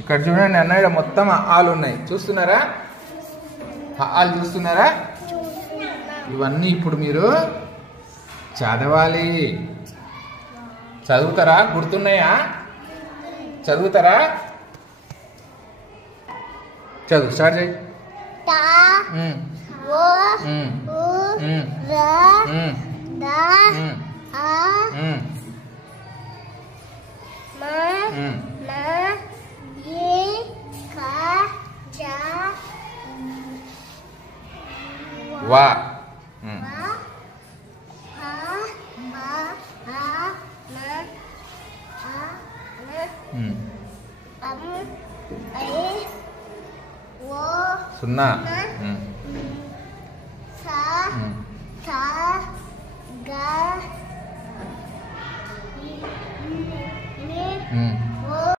ఇక్కడ చూడండి అన్న, ఇక్కడ మొత్తం ఆలు ఉన్నాయి, చూస్తున్నారా? ఆలు చూస్తున్నారా? ఇవన్నీ ఇప్పుడు మీరు చదవాలి. చదువుతారా? గుర్తున్నాయా? చదువుతారా? చదువు స్టార్ట్ చేయి. వా సున్నా